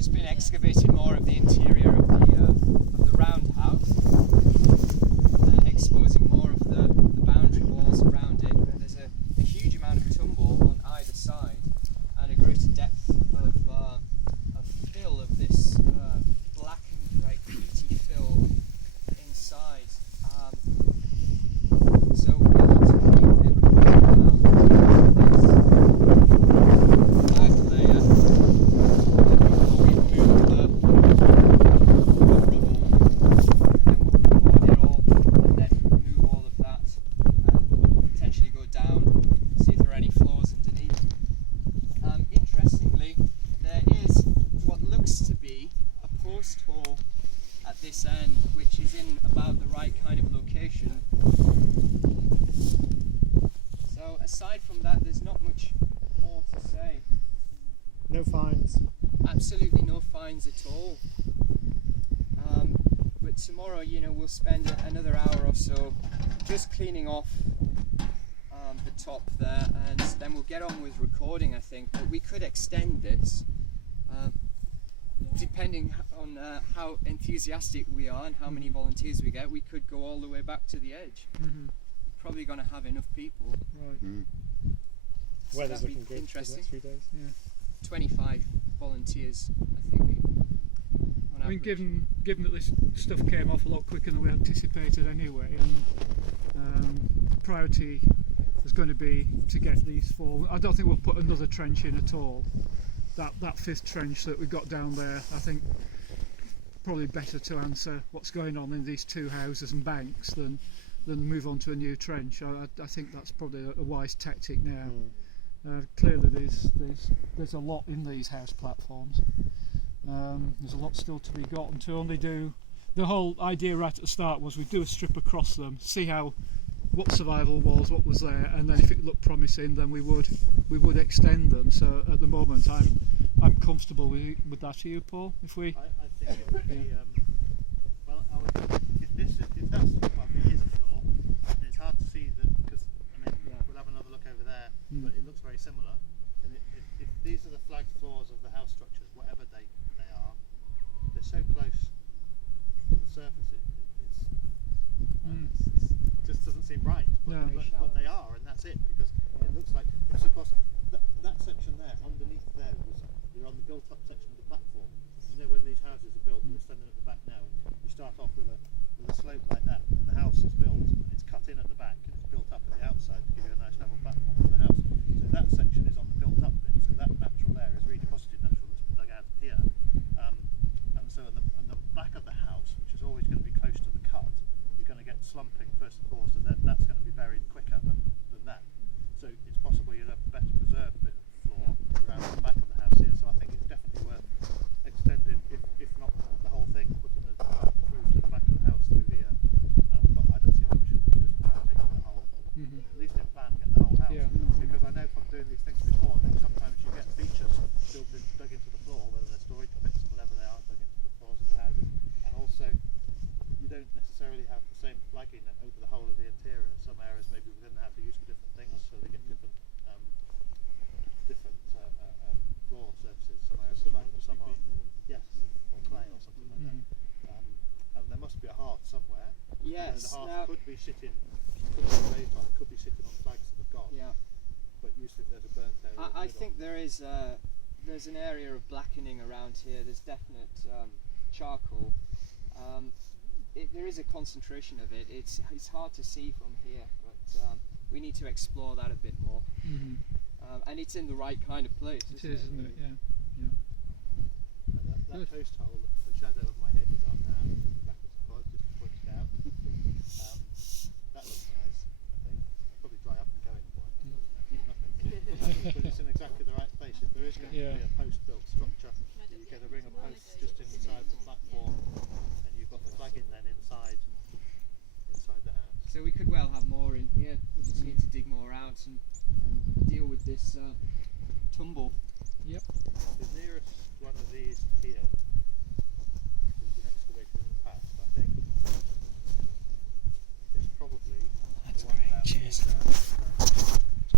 just been excavating more of the interior of the roundhouse, exposing more of the boundary walls around it. And there's a huge amount of tumble on either side, and a greater depth of fill of this blackened, like peaty fill inside. So we want to keep everything this end, which is in about the right kind of location. So aside from that, there's not much more to say. No finds? Absolutely no finds at all. But tomorrow, you know, we'll spend another hour or so just cleaning off the top there, and then we'll get on with recording, I think. But we could extend this. Depending on how enthusiastic we are and how many volunteers we get, we could go all the way back to the edge. Mm-hmm. We're probably going to have enough people. Right. Mm. So Weather's that'd be looking good interesting. for the next few days. Yeah. 25 volunteers, I think. I mean, given that this stuff came off a lot quicker than we anticipated anyway, and priority is going to be to get these four. I don't think we'll put another trench in at all. That fifth trench that we've got down there, I think probably better to answer what's going on in these two houses and banks than move on to a new trench. I think that's probably a wise tactic now. Clearly there's a lot in these house platforms. There's a lot still to be got, and to only do, the whole idea right at the start was we'd do a strip across them, see what survival was, what was there, and then if it looked promising, then we would extend them. So at the moment, I'm comfortable with that. Are you, Paul? If we, I think it would be well. If that's it is a floor. It's hard to see that because we'll have another look over there, but it looks very similar. And if these are the flagged floors of the house structures, whatever they are, they're so close to the surface. It just doesn't seem right, but they are, and that's it, because it looks like, because of course that section there, underneath there, you're on the built-up section of the platform. You know, when these houses are built, we're standing at the back now, and you start off with a slope like that, and the house is built, and it's cut in at the back, and it's built up at the outside to give you a nice level platform for the house. So that section is on the built-up bit, so that natural there is redeposited natural that's been dug out here. And so on the back of the house, which is always going to be close to the cut, you're going to get slumping first of all, so that's going to be buried quicker than that. So it's possible you'd have a better preserved bit of floor around the back of the house here. So I think it's definitely worth extending, if not the whole thing, putting it through to the back of the house through here. But I don't see why we shouldn't just take the whole, at least in plan, get the whole house. Yeah. Because I know from doing these things before that sometimes you get features dug into the floor, whether they're storage pits or whatever they are, dug into the floors of the houses, and also you don't necessarily have the same flagging over the whole of the interior. Some areas maybe we didn't have to use for different things, so they get different floor surfaces. Some areas are flagged, some aren't. Yes, or clay or something like that. And there must be a hearth somewhere. Yes. The hearth could be sitting, could be raised on, it could be sitting on flags that have gone. Yeah. But you think there's a burnt area. I think there is. There's an area of blackening around here. There's definite charcoal. There is a concentration of it. It's hard to see from here, but we need to explore that a bit more. And it's in the right kind of place. it is, isn't it? Yeah. And that post hole, the shadow of my head is on now, backwards and forwards, just points it out. That looks nice, I think. Probably dry up and go in the morning. But it's in exactly the right place. If there is going to be a post-built structure, you get a ring of posts just inside the platform, and you've got the flagging then inside the house. So we could well have more in here. We just need to dig more out and deal with this tumble. Yep. The nearest one of these here has been excavated in the past, I think, is probably That's the one great. down Cheers. here,